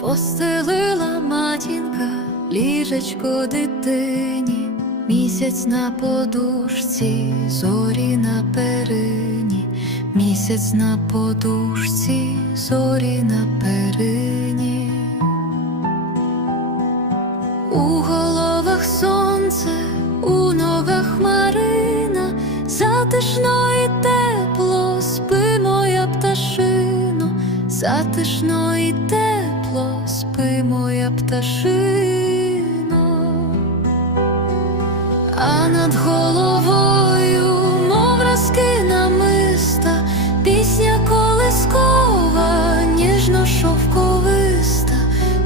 Постелила матінка ліжечко дитині, місяць на подушці, зорі на перині, місяць на подушці, зорі на перині. Затишно і тепло, спи моя пташино, затишно і тепло, спи моя пташино, а над головою, мов разки намиста, пісня колискова, ніжно шовковиста,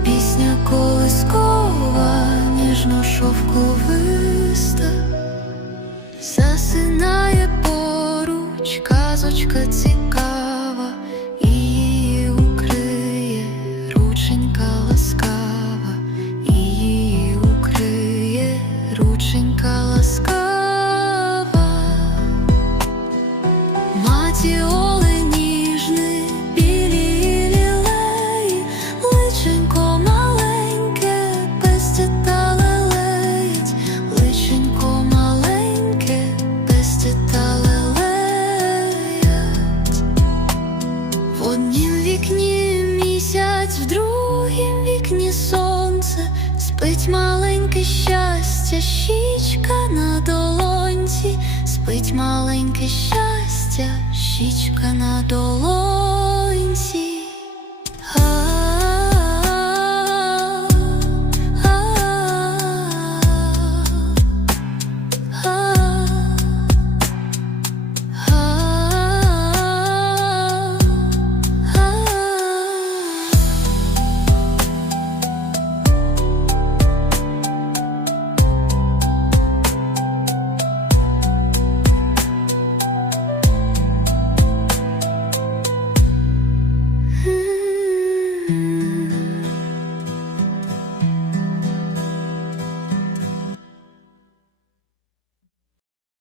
пісня колискова, ніжно шовковиста, засинає поруч, could see. Однім вікні місяць, в другім вікні сонце, спить маленьке щастя, щічка на долонці, спить маленьке щастя, щічка на долонці.